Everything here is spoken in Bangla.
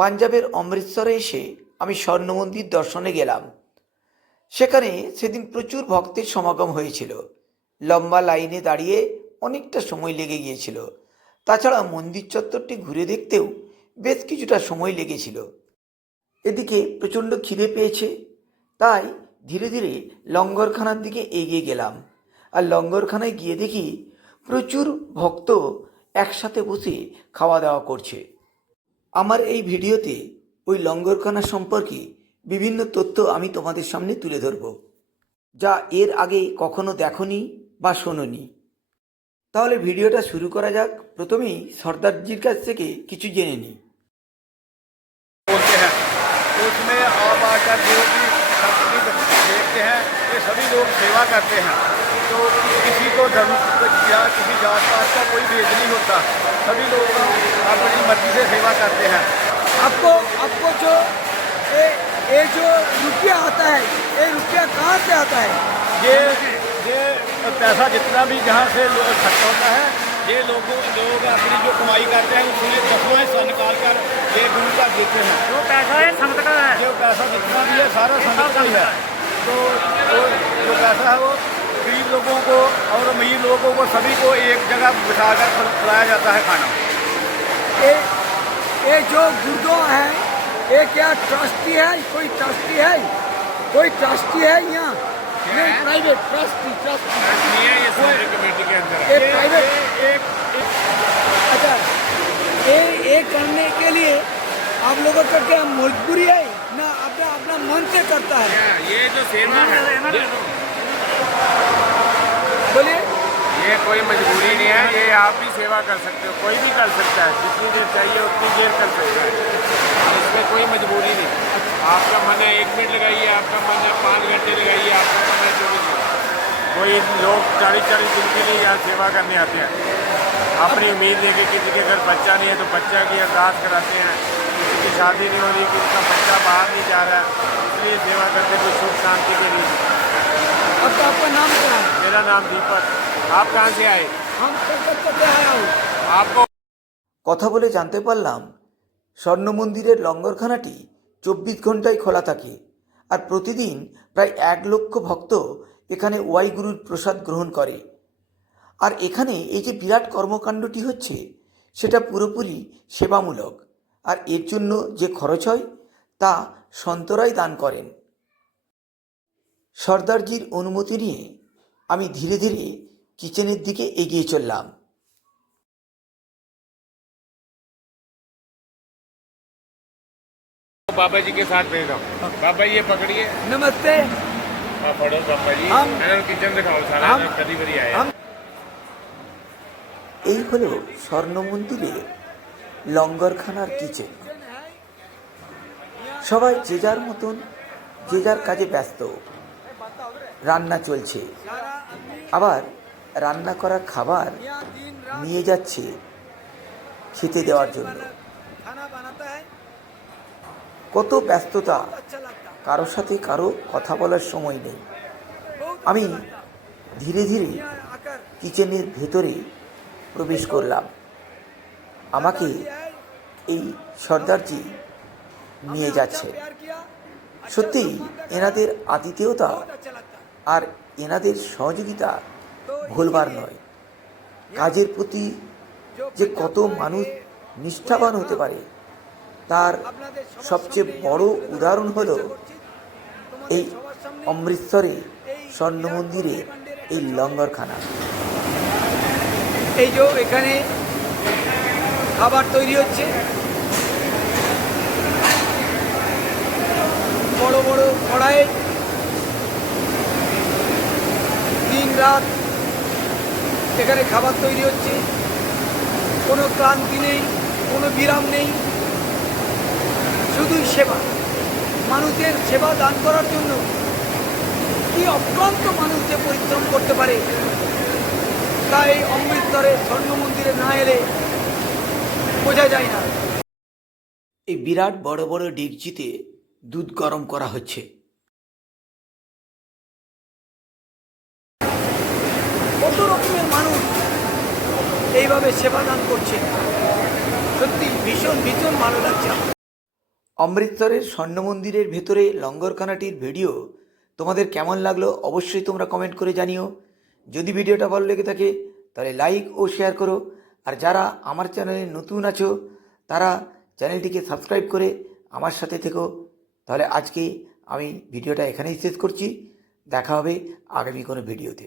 পাঞ্জাবের অমৃতসরে এসে আমি স্বর্ণ মন্দির দর্শনে গেলাম। সেখানে সেদিন প্রচুর ভক্তের সমাগম হয়েছিল। লম্বা লাইনে দাঁড়িয়ে অনেকটা সময় লেগে গিয়েছিল। তাছাড়া মন্দির চত্বরটি ঘুরে দেখতেও বেশ কিছুটা সময় লেগেছিল। এদিকে প্রচণ্ড খিদে পেয়েছে, তাই ধীরে ধীরে লঙ্গরখানার দিকে এগিয়ে গেলাম। আর লঙ্গরখানায় গিয়ে দেখি প্রচুর ভক্ত একসাথে বসে খাওয়া দাওয়া করছে। আমার এই ভিডিওতে ওই লঙ্গরখানা সম্পর্কে বিভিন্ন তথ্য আমি তোমাদের সামনে তুলে ধরব, যা এর আগে কখনো দেখোনি বা শোনোনি। তাহলে ভিডিওটা শুরু করা যাক। প্রথমেই সর্দারজির কাছ থেকে কিছু জেনে নিই। बोलते हैं तो उसमें आप आकर जो भी संस्कृति देखते हैं ये सभी लोग सेवा करते हैं। तो किसी को धर्म या किसी जात पात का कोई भेद नहीं होता, सभी लोग अपनी मर्जी से सेवा करते हैं। आपको जो ये जो रुपया आता है, ये रुपया कहाँ से आता है? ये पैसा जितना भी जहाँ से खर्च होता है, ये लोग अपनी जो कमाई करते हैं उसमें 10वां हिस्सा निकाल कर ये गुरु का देते हैं। जो पैसा है संगत का है, जो पैसा जितना भी है सारा संगत का ही है। तो जो पैसा है वो गरीब लोगों को और अमीर लोगों को सभी को एक जगह बिठाकर खिलाया जाता है खाना। ये जो गुरुद्वारा है, ये क्या ट्रस्टी है? कोई ट्रस्टी है? कोई ट्रस्टी है यहाँ? नहीं, प्राइवेट ट्रस्टी नहीं है, ये सारी कमेटी के अंदर ये प्राइवेट। अच्छा, ये करने के लिए आप लोगों का क्या मजबूरी है ना अपना मन से करता है? ये जो सेवा है बोलिए। ये कोई मजबूरी नहीं है, ये आप भी सेवा कर सकते हो, कोई भी कर सकता है, जितनी देर चाहिए उतनी देर कर सकता है, इसमें कोई मजबूरी नहीं। आपका मन है 1 मिनट लगाइए, आपका मन है 5 घंटे लगाइए, आपका मन है 24 घंटे। कोई लोग 40-40 दिन के लिए यहाँ सेवा करने आते हैं, अपनी उम्मीद लेके। किसी के घर बच्चा नहीं है तो बच्चा की अरदास कराते हैं, किसी की शादी नहीं हो रही, किसी का बच्चा बाहर नहीं जा रहा है, इसलिए सेवा करते हैं, कोई सुख शांति के लिए। आपका नाम क्या है? मेरा नाम दीपक। आप कहाँ से आए? हम कलकत्ता से आया हूँ। आपको কথা বলে জানতে পারলাম স্বর্ণ মন্দিরের লঙ্গরখানাটি 24 ঘন্টায় খোলা থাকে। আর প্রতিদিন প্রায় 1 লক্ষ ভক্ত এখানে ওয়াইগুরুর প্রসাদ গ্রহণ করে। আর এখানে এই যে বিরাট কর্মকাণ্ডটি হচ্ছে সেটা পুরোপুরি সেবামূলক। আর এর জন্য যে খরচ হয় তা সন্তরাই দান করেন। সর্দারজির অনুমতি নিয়ে আমি ধীরে ধীরে কিচেনের দিকে এগিয়ে চললাম। बाबा जी के साथ भेज दो। बाबा जी ये पकड़िए। नमस्ते। हाँ पढ़ो बाबा जी। किचन दिखाओ सारा कदी बरी आया। এই হলো স্বর্ণ মন্দিরের লঙ্গরখানার কিচেন। সবাই যে যার মতন যে যার কাজে ব্যস্ত। রান্না চলছে, আবার রান্না করা খাবার নিয়ে যাচ্ছে খেতে দেওয়ার জন্য। কত ব্যস্ততা, কারো সাথে কারো কথা বলার সময় নেই। আমি ধীরে ধীরে কিচেনের ভেতরে প্রবেশ করলাম। আমাকে এই সর্দারজি নিয়ে যাচ্ছে। সত্যিই এনাদের আতিথেয়তা আর এনাদের সহযোগিতা ভুলবার নয়। কাজের প্রতি যে কত মানুষ নিষ্ঠাবান হতে পারে তার সবচেয়ে বড় উদাহরণ হলো এই অমৃতসরে স্বর্ণ মন্দিরে এই লঙ্গরখানা। এই যে এখানে খাবার তৈরি হচ্ছে, বড় বড় কড়াইয়ে দিন রাত এখানে খাবার তৈরি হচ্ছে। কোনো ক্লান্তি নেই, কোনো বিরাম নেই, শুধুই সেবা। মানুষের সেবা দান করার জন্য কি অক্লান্ত মানুষ যে পরিশ্রম করতে পারে তাই অমৃতসরের স্বর্ণ মন্দিরে না এলে বোঝা যায় না। এই বিরাট বড় বড় ডেকচিতে দুধ গরম করা হচ্ছে। কত রকমের মানুষ এইভাবে সেবা দান করছে, সত্যি ভীষণ ভীষণ ভালো লাগছে। অমৃতসরের স্বর্ণ মন্দিরের ভেতরে লঙ্গরখানাটির ভিডিও তোমাদের কেমন লাগলো অবশ্যই তোমরা কমেন্ট করে জানিও। যদি ভিডিওটা ভালো লেগে থাকে তাহলে লাইক ও শেয়ার করো। আর যারা আমার চ্যানেলে নতুন আছো তারা চ্যানেলটিকে সাবস্ক্রাইব করে আমার সাথে থেকো। তাহলে আজকে আমি ভিডিওটা এখানেই শেষ করছি। দেখা হবে আগামী কোনো ভিডিওতে।